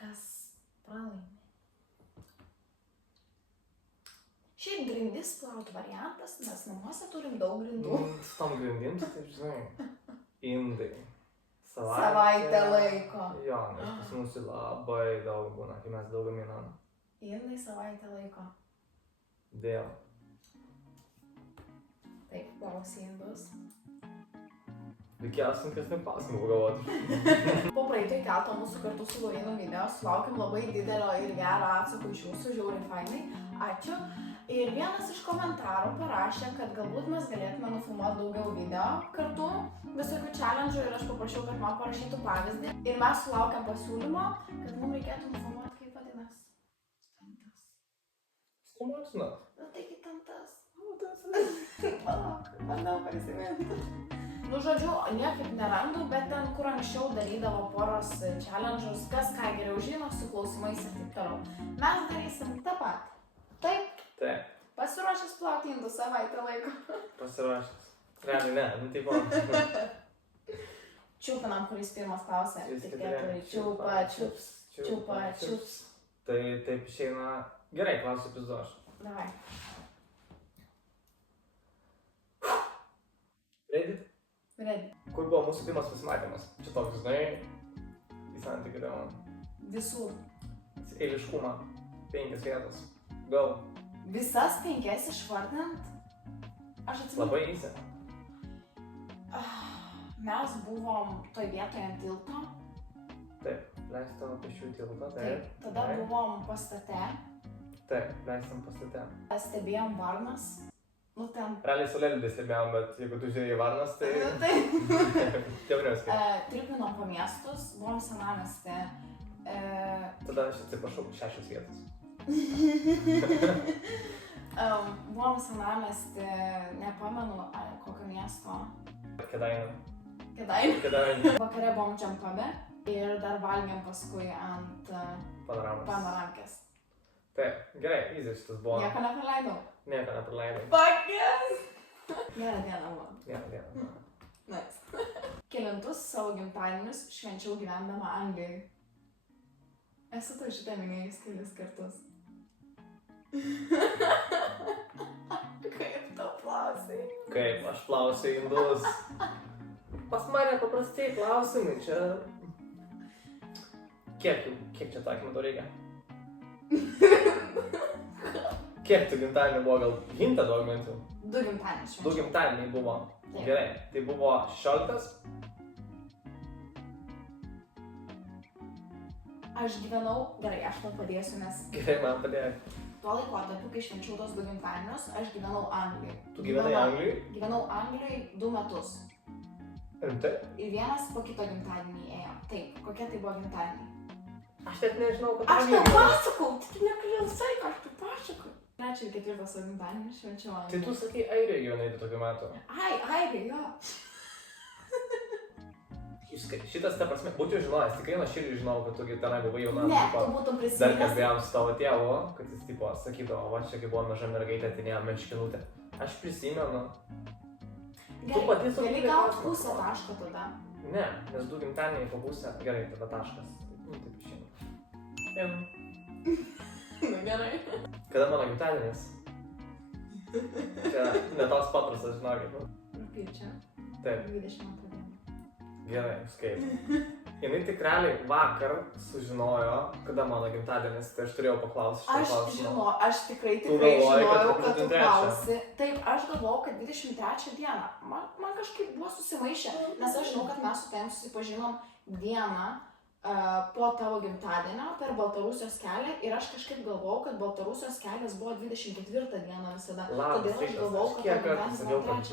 kas pralaimi. Šiaip grindis plaut variantas, mes namuose turim daug grindų. Su tom grindims, taip žinai, indai. Savaitę laiko. Jo, nes pas mūsų labai daug būna, kai mes daug gaminam. Indai savaitę laiko. Dėl. Taip, plausi indus. Reikėjo sunkesnių klausimų pagalvoti. Po praeito įkelto mūsų kartu su Laurynu video sulaukėm labai didelio ir gerą atsakų iš jūsų, žiauriai fainai. Ačiū. Ir vienas iš komentarų parašė, kad galbūt mes galėtume nufilmuoti daugiau video kartu, visokių challenge'ų ir aš paprašiau, kad man parašytų pavyzdį. Ir mes sulaukėm pasiūlymo, kad mums reikėtų nufilmuoti, kaip vadinas. Tantas. Sumuotina. Nu taigi tantas. Bandau prisiminti. Nu žodžiu, niekaip nerandu, bet ten, kur anksčiau darydavo poros challenge'us, kas ką geriau žino, su klausimais ir taip toliau. Mes darysim tą patį. Taip? Taip. Pasiruošęs plauti indų savaitę laiko. Pasiruošęs. Realiai ne, nu taip. Čiupinam, kuris pirmas klausė. Tik keturi. Čiupa, čiups. Čiupa, čiups. Tai taip išeina. Gerai, klausiu epizodą aš. Davai. Ready? Ready. Kur buvo mūsų pirmas pasimatymas? Čia toks, žinai, į santykį dėl man. Visų. Eiliškumą. 5 vietos. Gal. Visas 5 išvardint? Aš atsimenu. Labai easy. Mes buvom toj vietoje ant tilto. Taip, leistam pešių tiltą. Taip. Tada buvom pastate. Taip, leistam pastate. Stebėjom varnas. Nu ten. Realiai Saulėlydį stebėjom, bet jeigu tu žiūrėjai varnas, tai... Taip. Teoriškai. Tripinom po miestus, buvom senamieste. Tada aš atsiprašau, 6 vietos. Buvom senamieste, nepamenu kokio miesto. Kėdainių. Kėdainių. Vakare buvom džempabe ir dar valgėm paskui ant panoramkės. Taip, gerai, easy šitas buvo. Nieko nepraleidau. Nieko nepraleidai. Fuck yes! Gerą dieną buvo. Gerą dieną. Nice. Kelintus savo gimtadienius švenčiau gyvendama Anglijai. Esu tau šitą minėjus kelis kartus. Kaip tau plausai? Kaip aš plausiu indus. Pas mane paprastai klausimai, čia... Kiek čia atsakymų to reikia? Kiek tu gimtadienį buvo, gal hintą duok bent jau? 2 gimtadienius švenčiau. 2 gimtadieniai buvo. Taip. Gerai, tai buvo 16. Aš gyvenau, gerai, aš tau padėsiu, nes... Gerai, man padėjo. Tuo laikotarpiu, kai švenčiau tos 2 gimtadienius, aš gyvenau Anglijai. Tu gyvenai Anglijai? Gyvenau Anglijai 2 metus. Rimtai? Ir vienas po kito gimtadienį ėjo. Taip, kokie tai buvo gimtadieniai? Aš net nežinau, kad Aš tau pasakau, tu neklausai, ką aš tau pasakau. 3 ir 4 savo gimtadienį švenčiau Anglijai. Tai tu sakai, Airijoje gyvenai tokiu metu. Airijoje, jo. Šitas, ta prasme, būčiau žinojęs, tikrai nuo širdį žinau, kad tu tenai buvai jauna. Ne, tu būtum Dar prisiminęs. kalbėjom su tavo tėvu, kad jis tipo sakydavo, va čia kai buvo maža mergaitė, tinėjo meškinutę. Aš prisimenu. Tu pati sau gali gauti pusę taško tada. Ne, nes 2 gimtadieniai po pusę. Gerai, tada taškas. Nu, taip išeina. Nu, gerai. Kada mano gimtadienis? Čia ne toks paprastas, žinokit. Rugpjūčio. Taip. 22 dieną. Gerai, skait. Jinai tik realiai vakar sužinojo, kada mano gimtadienis, tai aš turėjau paklausti šitą klausimą. Aš tikrai galvojai, žinojau, kad kad tu 23. klausi. Taip, aš galvojau, kad 23 dieną. Man kažkaip buvo susimaišę, nes aš žinau, kad mes su tavim susipažinom dieną po tavo gimtadienio per Baltarusijos kelią ir aš kažkaip galvojau, kad Baltarusijos kelias buvo 24 dieną visada. Labas, Todėl aš galvojau, kad kiek tavo kartų gimtadienis sakiau, buvo kad 3.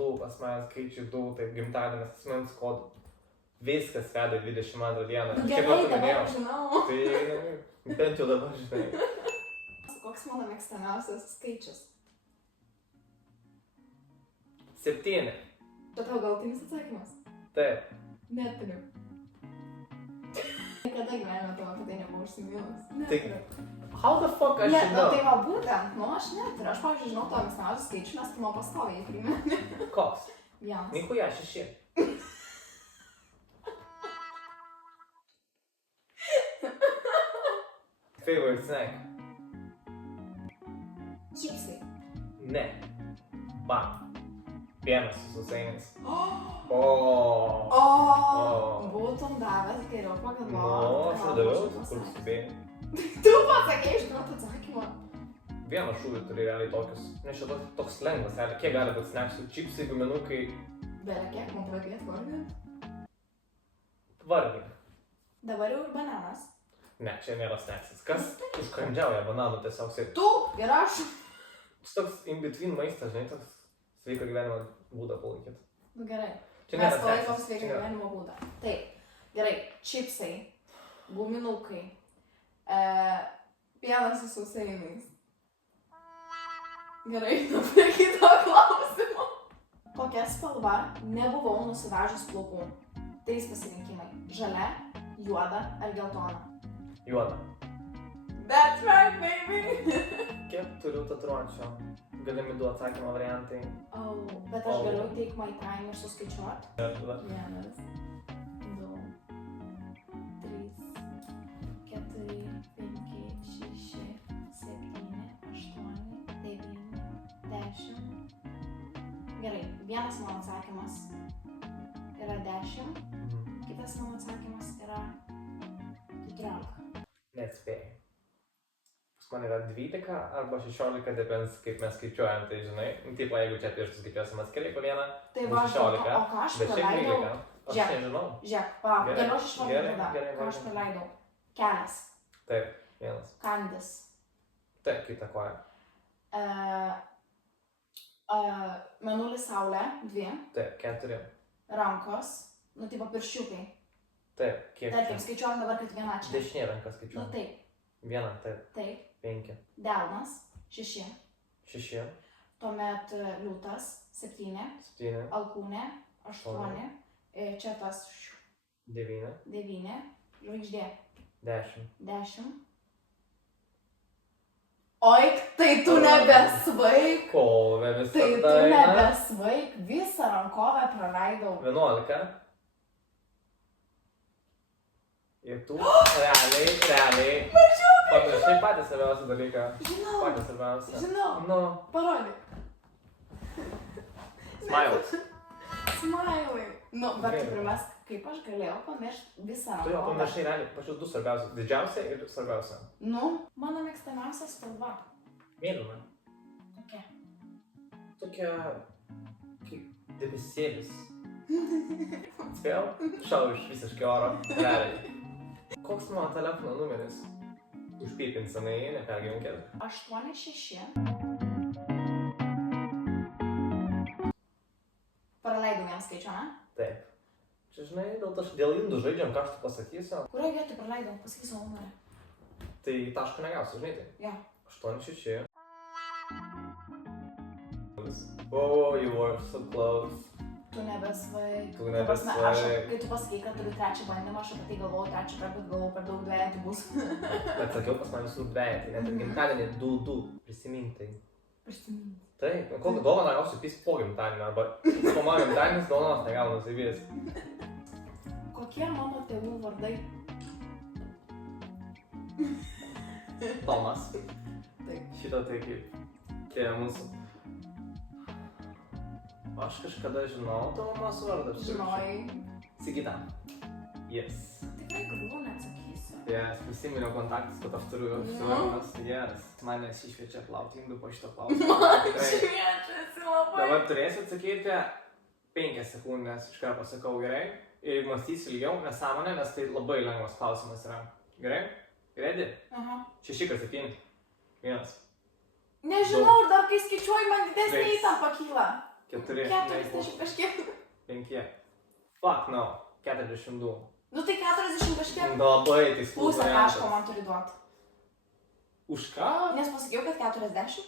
2, pas mane skaičiai 2, taip gimtadienis, asmens kodų. Viskas veda 22 dieną. Nu, Kiek gerai, kartų dabar minėjau? žinau. Tai bent jau dabar žinai. Koks mano mėgstamiausias skaičius? 7. Čia tavo galutinis atsakymas? Taip. Neturiu. Niekada gyvenime tavo apie tai nebuvau užsiminus. Tai Neturiu. how the fuck aš Ne, žinau? tai va būtent, aš neturiu. Aš, pavyzdžiui, žinau tavo mėgstamiausią skaičių, nes tu man pastoviai jį primeni. Koks? Vienas. Nikuja 6. Favorite snack? Čipsai. Ne. Bam. Pienas su sausainiais. O. Būtum davęs geriau pagalvoti. Nu, aš ir daviau, kur suspėjai. Tu pasakei iš karto atsakymą. Vieną šūvį turi realiai tokius. Nes čia toks lengvas, realiai. Kiek gali būti snacksų? Čipsai, guminukai. Bele kiek man pradėt vardinti? Vardink. Dabar jau ir bananas. Ne, čia nėra snacksas. Kas užkandžiauja bananų tiesiog sėdi? Tu ir aš. Toks in between maistas, žinai, toks sveiką gyvenimo būdą palaikyti. Nu gerai. Čia Mes nėra palaikom snacksas. sveiką gyvenimo būdą. Taip. Gerai. Čipsai. Guminukai. Pienas su sausainiais. Gerai, prie kito klausimo. Kokia spalva nebuvau nusidažus plaukų? 3 pasirinkimai. Žalia, juoda ar geltona? Juoda. That's right, baby! Kiek turiu tatuiruočių? Galimi du atsakymo variantai. Bet aš galiu take my time ir suskaičiuoti. Ir tada 1, 2, 3, 4, 5, 6, 7, 8, 9, 10. Gerai, vienas mano atsakymas yra 10, kitas mano atsakymas yra 14. Neatspėjai. Pas man yra 12 arba 16, depends kaip mes skaičiuojam, tai žinai. Taip, jeigu čia pirštus skaičiuosim atskirai po vieną, Tai bus va, 16. o ką aš Bet šiaip praleidau? 12. Aš Žiūrėk. nežinau. Žiūrėk, Gerai, galiu aš išvardinti gerai, tada, gerai, ką aš vardink. praleidau. Kelias, Taip, vienas. kandis, Taip, kita koja. mėnulis saulė, 2, Taip, 4. rankos, nu tipo pirščiukai. Taip, kiek Tarkim, skaičiuojam dabar, kad viena čia. Dešinė ranka Nu skaičiuojam. taip, Viena, taip, taip. 5. Delnas, 6. 6, Tuomet liūtas, 7. 7, Alkūnė, 8. Čia tas 9, 9. Žvaigždė, 10. 10. Oi, tai tu nebesvaik. Kovė visą Tai tu dainą. nebesvaik. Visą rankovę praleidau. 11. Ir tu realiai. Pamiršai patį svarbiausią dalyką. Žinau, Patį svarbiausią. žinau. Nu, Parodyk. smiles. Smilai. Nu, bet Gerai. tu primesk, kaip aš galėjau pamiršti visą Tu jau rankovę. pamiršai realiai pačius du svarbiausius. Didžiausią ir svarbiausią. Nu, mano mėgstamiausia spalva. Mėlyna. Tokia. Tokia kaip debesėlis. Spėjau? Šau iš visiškai oro. Realiai. Koks mano telefono numeris? Užpypint senai, nepergyvenkit. 8-6. Praleidau vieną skaičių, ne? Taip. Čia žinai, dėl indų žaidžiam, ką aš tu pasakysiu. Kurioje vietoje praleidau? Pasakysiu numerį. Tai taško negausiu, žinai tai. Jo. 8-6. Oh, you were so close. Tu nebesvaik. Tu Ta prasme, nebesvaik. kai tu pasakai, kad turiu trečią bandymą, aš apie tai galvojau trečią kartą, bet galvojau per daug dvejų bus. Bet sakiau, pas man visur dvejetai, net ir gimtadienį 2-2. Prisimintai. Prisiminti. Taip, kokią dovaną gausiu pys po gimtadienį, arba po mano gimtadienis dovanos negaunu, tai vis. Kokie mano tėvų vardai? Tomas. Taip. Šitą tai kaip tėvė mūsų. Aš kažkada žinau tavo mamos vardą. Žinojai. Sigita. Yes. Tikrai galiu, neatsakysiu. Yes, prisiminiau kontaktus, kad aš turiu užsivardinas. Yes. Mane iššviečia plauti indų po šito klausimo. Tikrai. Šviečiasi labai. Dabar turėsi atsakyti 5 sekundės, iš karto pasakau gerai. Ir jeigu mąstysi ilgiau, nesąmonė, nes tai labai lengvas klausimas yra. Gerai? Ready? Aha. 6x7. 1. Nežinau, ir dar kai skaičiuoji, man didesnė Trys. įtampa kyla. 4. 40 kažkiek. 5. Fuck no. 42. Nu tai 40 kažkiek. Labai tikslus Pusę variantas. taško man turi duoti. Už ką? Nes pasakiau, kad 40.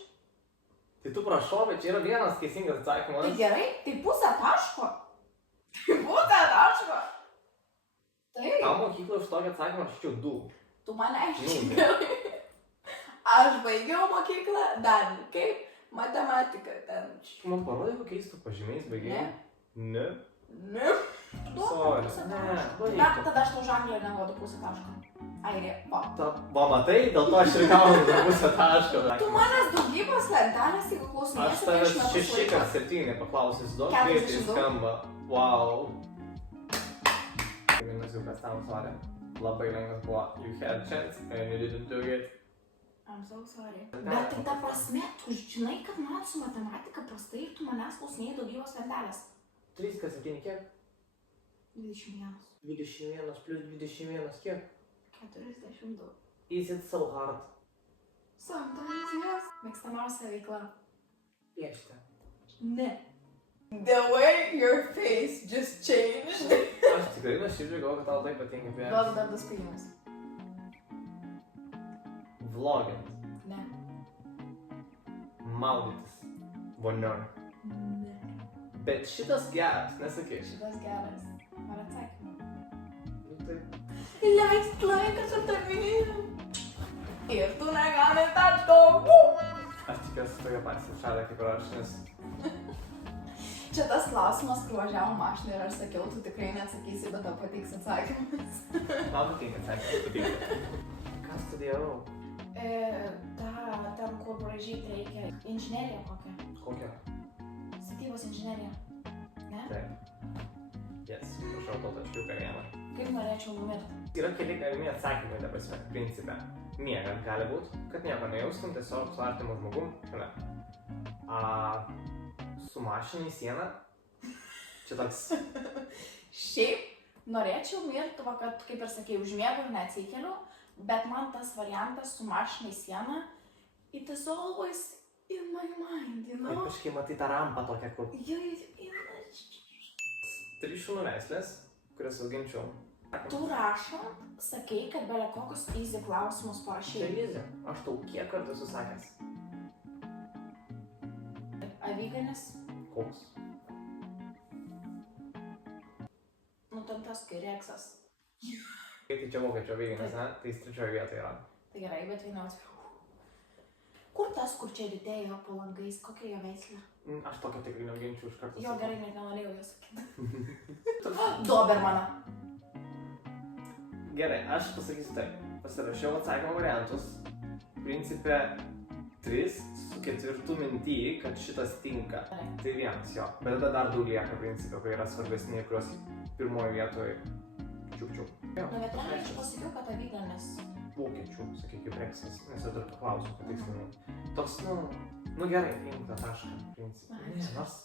Tai tu prašau, bet čia yra vienas teisingas Tai atsakymas. gerai, tai pusę taško. Pusę taško. Tai. Tau mokyklą už tokį atsakymą rašyčiau 2. Tu mane Nu, aiškiai gerai. Aš baigiau mokyklą, dar kaip matematika ten. Tu man parodai, kokiais tu pažymiais baigėjai? Ne. Ne. Ne. Sorry. Pusę Ne, taško. baik. Na, tada aš tau žanglę neduodu pusę taško. Airija, va. Va, matai, dėl to aš ir gaunu pusę taško. Tu manęs daugybos lentelės, jeigu Aš klausinėsi, tavęs metus 6x7 paklausysiu, daug kaip tai 42. skamba. Wow. Minusiukas tam svarė. Labai lengvas buvo. You had chance and you didn't do it. I'm so sorry. Bet tai ta prasme, tu žinai, kad man su matematika prastai ir tu manęs klausinėjai daugybos lentelės. 3x7 kiek? 21. 21 plus 21 kiek? 42. Is it so hard? Sometimes yes. Mėgstamiausia veikla. Piešti. Ne. The way your face just changed. Aš tikrai nuoširdžiai galvoju, kad tau tai patinka piešti. Duodu dar du spėjimus. Vlogint. Ne. Maudytis. Vonioj. Ne. Bet šitas geras, nesakyk. Šitas geras. Man atsakymą. Nu taip. Leist laiką su tavim. Ir tu negali taško. Aš tikiuosi tokia patys šalia kaip ir aš, nes... Čia tas klausimas, kur važiavo mašinai ir aš sakiau, tu tikrai neatsakysi, bet tau patiks atsakymas. Man patinka atsakymas, patinka. Ką studijavau? Ten, kur braižyti reikia. Inžinerija kokia? Kokia? Statybos inžinerija. Ne? Taip. Yes, prašau to taškiuką vieną. Kaip norėčiau numirti? Yra keli galimi atsakymai, ta prasme, principe. Miegant gali būt, kad nieko nejaustum, tiesiog su artimu žmogum, šalia. Su mašina į sieną. Čia toks... Šiaip norėčiau mirti, va, kad, kaip ir sakei, užmiegu ir neatsikeliu, bet man tas variantas su mašina į sieną, it is always in my mind, you know? Kažkaip matai tą rampą tokią, kur... Jo. 3 šunų veislės, kurias auginčiau. Tu rašant, sakei, kad belia kokius easy klausimus Čia parašai. easy. Aš tau kiek kartų esu sakęs. Avyganis? Koks? Nu, ten tas Kyreksas. Tai čia vokiečio veiginas, ne? Tai jis 3 vietoje yra. Tai gerai, bet vienos. Kur tas, kur čia rytėjo po langais, kokia jo veislė? Aš tokią tikrai neauginčiau iš karto. Jo gerai, net nenorėjau jo sakyti. Dobermaną. Gerai, aš pasakysiu taip. Pasirašiau atsakymo variantus. Principe 3 su 4 minty, kad šitas tinka. Tai vienas jo. Bet tada dar 2 lieka principe, kai yra svarbesni, kurios pirmoje vietoje čiupčiau. Nu, bet realiai aš pasakiau, kad avyganis. Vokiečių, sakykime, Breksas, nes aš dar paklausiu, patikslinai. Toks, nu gerai, priimk tą tašką, principe. Ne, nors...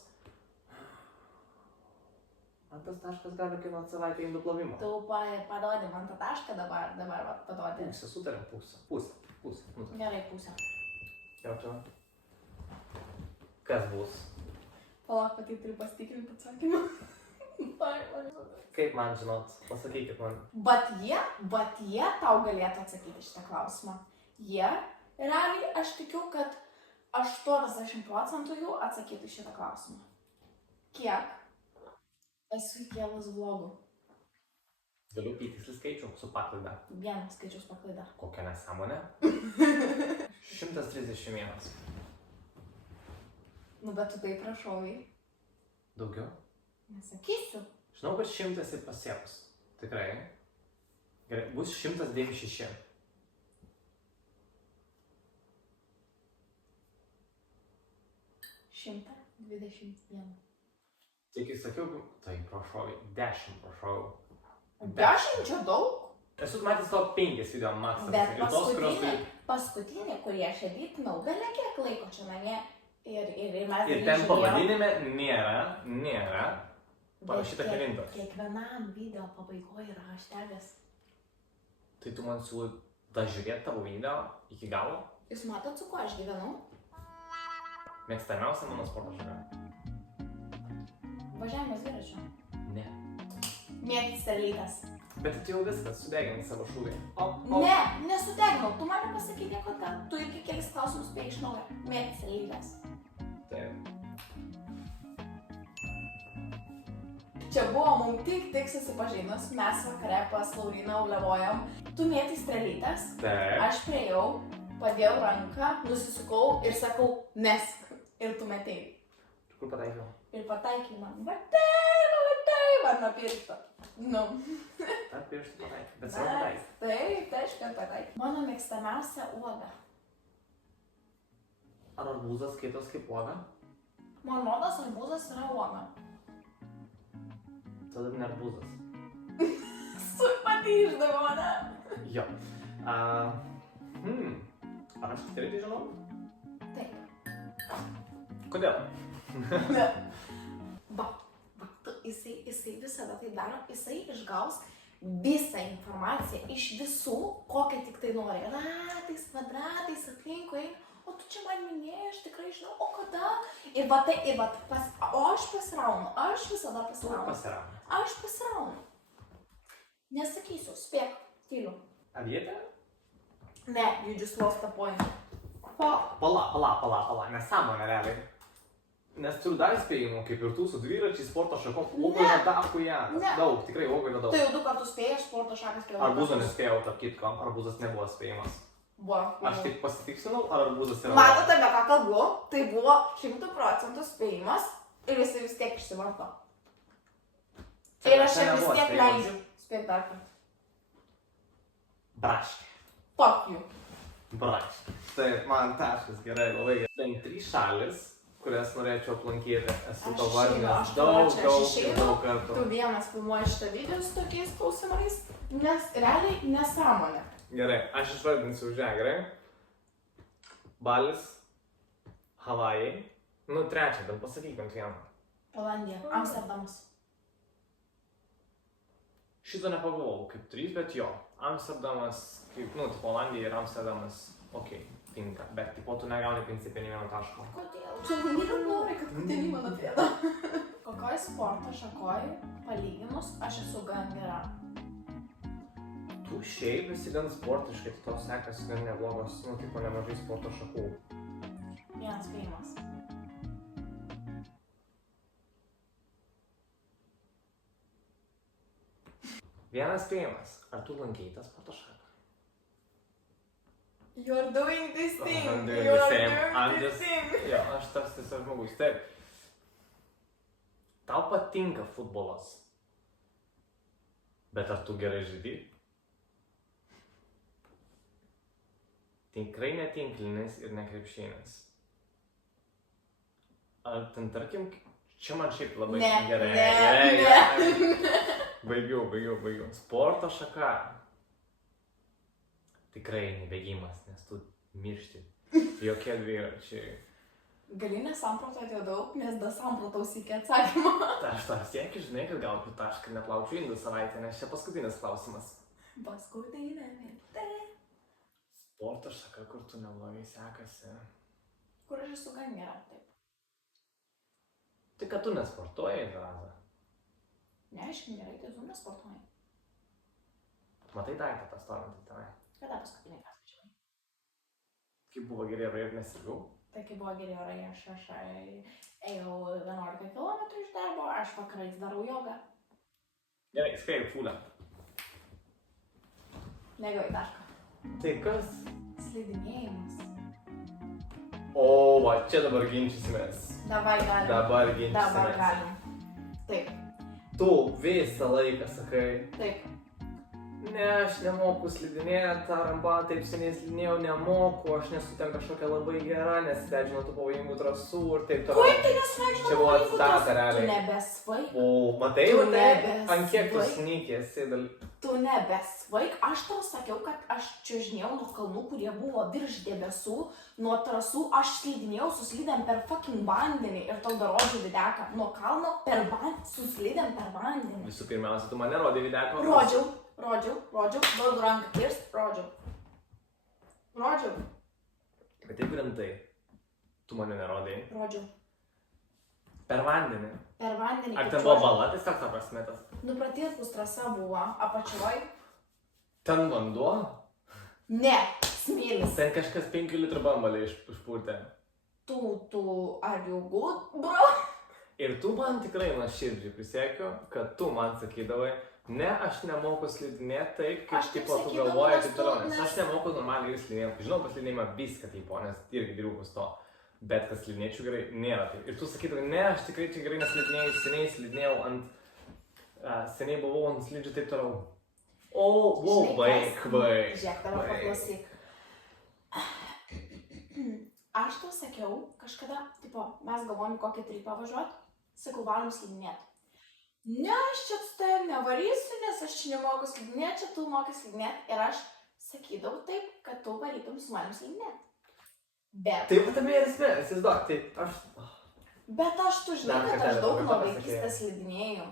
Man tas taškas gali kainuoti savaitę indų plovimo. Tu paduodi man tą tašką dabar paduodi. Pusę, sutarėm pusę. Nutarėm. Gerai, pusę. Jaučiu. Kas bus? Palauk, pati turiu pasitikrinti atsakymą. Kaip man žinot, pasakykit man. Bet jie tau galėtų atsakyti šitą klausimą. Jie, realiai, aš tikiu, kad 80% jų atsakytų šitą klausimą. Kiek esu įkėlus vlogų? Galiu įtiksliai skaičių su paklaida. Vienas skaičius paklaida. Kokia nesąmonė? 131. Nu, bet tu tai prašovai. Daugiau? Nesakysiu. Žinau, kad 100 ir pasiekus. Tikrai. Gerai, bus 196. Šimtą 21. Tik įsakiau, tai prašovai, 10 prašovau. 10 čia daug? Esu matęs to 5 video maksas. Bet paskutinį, kurį aš editinau, belia kiek laiko čia namie ir mes... Ir ten pavadinime nėra. Parašyta kelintas. Kiekvienam video pabaigoje yra hashtagas. Tai tu man siūlai dažiūrėti tavo video iki galo? Jūs matot, su kuo aš gyvenau? Mėgstamiausia mano sporto šaka. Važiavimas dviračiu. Ne. Mėgtis dalykas. Bet tu jau viskas, sudeginai savo šūvį. Ne, nesudeginau. Tu man nepasakai nieko, tu iki kelis klausimus spėjai iš naujo. Mėgtis dalykas. Taip. Čia buvo mums tik susipažinus, mes vakare pas Lauriną ulevojom. Tu mėtai strelytes, Taip. aš priejau, padėjau ranką, nusisukau ir sakau, mesk. Ir tu metėjai. Kur pataikiau? Ir pataikiai man, vatai, man nuo piršto. Nu. Ar pirštą? iš tikrųjų pataikė. Bet savo pataikė. Taip, tai aiškiai pataikė. Mano mėgstamiausia uoga. Ar arbūzas skaitos kaip uoga? Man rodos, arbūzas yra uoga. Tada ne arbūzas. Pati išdavė mane. Jo. Ar aš tikrai tai žinau? Taip. Kodėl? Jisai visada tai daro, jisai išgaus visą informaciją iš visų, kokią tik tai nori. Ratais, kvadratais, aplinkui. O tu čia man minėjai, aš tikrai žinau, o kada? O aš pasiraunu, aš visada pasiraunu. Aš pasiraunu. Nesakysiu, spėk, tyliu. Avietė? Ne, you just lost the point. Pala, nesąmonė realiai. Nes turiu dar spėjimų, kaip ir tu su dviračiais, sporto šakom, uogo yra dakuja. Daug, tikrai uogo yra daug. Tai jau 2 kartus spėjai, sporto šakas keliau. Arbūzo nespėjau, tarp kitko, arbūzas nebuvo spėjimas. Aš tik pasitikslinau, ar arbūzas yra... Matote, apie ką kalbu, tai buvo 100% spėjimas ir jisai vis tiek išsivarto. Ir aš vis tiek leidžiu. Spėk dar kartą. Braškė. Fuck you. Braškė. Tai man taškas gerai, labai gerai. Tai 3 šalis, kurias norėčiau aplankyti. Esu to vardinęs daug kartų. Tu vienas filmuoji šitą video su tokiais klausimais, nes realiai nesąmonė. Gerai, aš išvardinsiu už ją, gerai? Balis, Havajai. Nu, 3, bet pasakyk ant vieną. Olandija, Amsterdamas. Šito nepagalvojau kaip 3, bet jo. Amsterdamas, kaip, nu, tipo Olandija ir Amsterdamas, okei, tinka. Bet, tipo, tu negauni principinį vieną taško. Kodėl? Tu man nori, kad kodėl į mano pėdą. Kokioj sporto šakoj, palyginus, aš esu gan gera. Tu šiaip esi gan sportiškai, tau sekasi gan neblogos, nu, tipo, nemažai sporto šakų. Vienas spėjimas. Vienas spėjimas. Ar tu lankei tą sporto šaką? You're doing this thing. I'm doing the same. Jo, aš tas tiesiog žmogus. Taip. Tau patinka futbolas. Bet ar tu gerai žaidži? Tikrai ne tinklinis ir ne krepšinis. Ar ten, tarkim, čia man šiaip labai gerai. Ne. Baigiau. Sporto šaka. Tikrai nebėgimas, nes tu miršti. Jokie dviračiai. Gali nesamprotauti daug, nes dasamprotaus iki atsakymą. Aš dar siekiu, žinai, kad gal tu tašką neplaučiu indų savaitę, nes čia paskutinis klausimas. Paskutinė minutė. Sporto šaka, kur tu neblogai sekasi. Kur aš esu gan gera, taip. Tai kad tu nesportuoji, Zaza. Neaiškiai gerai, tai tu nesportuoji. Matai daiktą tą stovintį tenai. Kada paskutinį kartą žinai? Kaip buvo geri orai ir nesirgau? Tai kai buvo geri orai, aš ėjau 11 km iš darbo, aš vakarais darau jogą. Gerai, spėjau fulę. Negavai tašką. Tai kas? Slidinėjimas. O, va, čia dabar ginčysimės. Dabar galim. Dabar galim. Taip. Tu visą laiką sakai. Taip. Ne, aš nemoku slidinėti, arba taip seniai slidinėjau, nemoku, aš nesu ten kažkokia labai gera, nesileidžiu nuo tų pavojingų trasų ir taip toliau. Kaip tu nesileidži Čia buvo atstata realiai. Tu nebesvaik. O, matai, Tu matai, nebesvaik. ant kiek tu snikėsi. Tu nebesvaik. Aš tau sakiau, kad aš čiuožinėjau nuo kalnų, kurie buvo virš debesų, nuo trasų, aš slidinėjau su slidėm per fucking vandenį ir tau dar rodžiau videką. Nuo kalno per vandenį, su slidėm per vandenį. Visų pirmiausia, tu man nerodai videką. Rodžiau, duodu ranką kirst, rodžiau. Bet jeigu rimtai, tu mane nerodai. Rodžiau. Per vandenį. Per vandenį. Ar ten buvo bala, tiesiog ta prasme tas? Nu, pratirpus trasa buvo, apačioj. Ten vanduo? Ne, smėlis. Ten kažkas 5 litrų bambalį išpūtė. Are you good, bro? Ir tu man tikrai nuoširdžiai prisiekiu, kad tu man sakydavai, ne, aš nemoku slidinėti taip, kaip tipo tu galvoji, taip toliau, nes aš nemoku normaliai slidinėti. Žinau, kad slidinėjimą viską tipo, nes irgi dirbu pas to. Bet kad slidinėčiau gerai, nėra taip. Ir tu sakydavai, ne, aš tikrai čia gerai neslidinėjau, seniai slidinėjau seniai buvau ant slidžių, taip toliau. O, baik. Žiūrėk, dabar paklausyk. Aš tau sakiau, kažkada, tipo, mes galvom kokį tripą važiuoti, sakau, varom slidinėti. Ne, aš čia su tavim nevarysiu, nes aš čia nemoku slidinėti, čia tu moki slidinėti. Ir aš sakydavau taip, kad tu varytum su manim slidinėti. Bet... Tai va tame ir esmė, įsivaizduok, tai aš... Bet aš tu žinai, kad aš daug nuo vaikystės slidinėjau.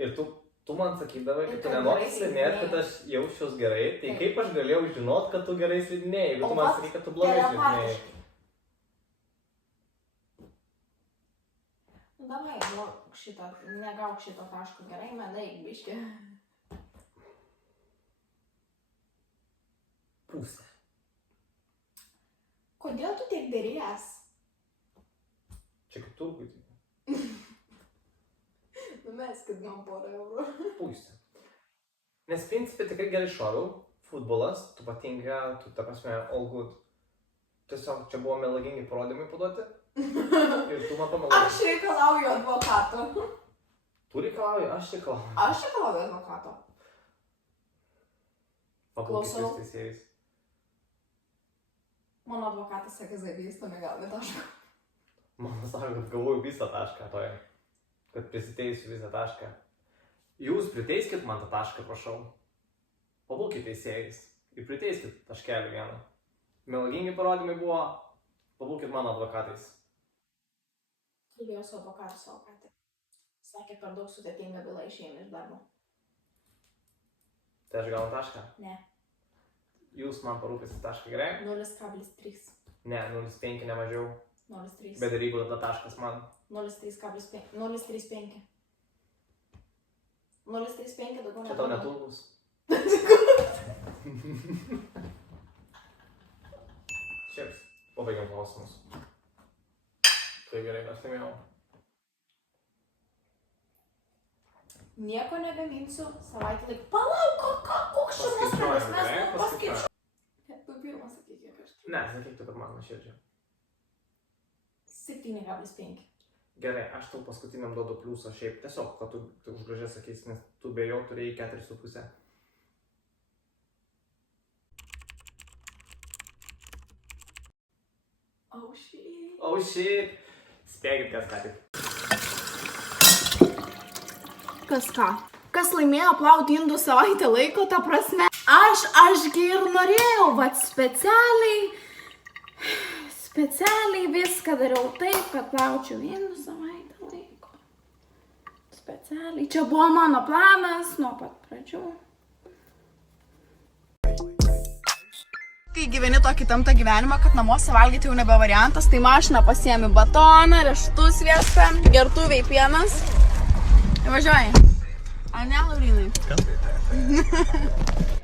Ir tu man sakydavai, kad tu nemoki slidinėti, kad aš jausčiaus gerai, tai kaip aš galėjau žinot, kad tu gerai slidinėjai, jeigu tu man sakai, kad tu blogai slidinėjai. Nu davai, šitą, negauk šito taško gerai, man eik biškį. Pusė. Kodėl tu tiek dėrės? Čia kaip turbūt. Numeskit man porą eurų. Pusė. Nes principė tikrai gerai šoviau, futbolas, tu patinka, tu ta prasme all good. Tiesiog čia buvo melagingi parodymai paduoti ir tu man pamelavai. Aš reikalauju advokato. Tu reikalauji, aš reikalauju. Aš reikalauju advokato. Klausau. Teisėjais. Mano advokatas sakė, zaibys, tu negauni tašką. Mano sako, kad galvoju visą tašką toje. Kad prisiteisiu visą tašką. Jūs priteiskit man tą tašką, prašau. Pabūkit teisėjais ir priteiskit taškelį vieną. Melagingi parodymai buvo, pabūkit mano advokatais. Kalbėjau su advokatu savo patį. Sakė, per daug sudėtinga byla išėjame iš darbo. Tai aš gaunu tašką? Ne. Jūs man parūpėsit tašką, gerai? 0,3. Ne, 0,5 ne mažiau. 0,3. Bet ir jeigu tada taškas man. 0,35. 0,35. 0,35 daugiau Čia tau netulbus. Šiaip, pabaigiam klausimus. Tai gerai, aš laimėjau. Nieko negaminsiu, savaitę laik. Palauk, koks čia nuosprendis, mes paskaičiuojame. Tu pirmą sakyk, kiek aš. Ne, sakyk tu, kad man nuoširdžiai. 7,5. Gerai, aš tau paskutiniam duodu pliusą šiaip. Tiesiog, kad tu už gražiai sakysi, nes tu be jo turėjai 4,5. Oh shit. Oh shit. Spėkit, kas ką tik. Kas ką? Kas laimėjo plauti indų savaitę laiko, ta prasme? Ašgi ir norėjau, vat specialiai viską dariau taip, kad plaučiau indų savaitę laiko. Specialiai. Čia buvo mano planas nuo pat pradžių. Kai gyveni tokį tamtą gyvenimą, kad namuose valgyti jau nebe variantas, tai mašiną pasiemi batoną, riešutus sviestą, gertuviai pienas. Ir važiuoji. A ne, Laurinai? Kas tai?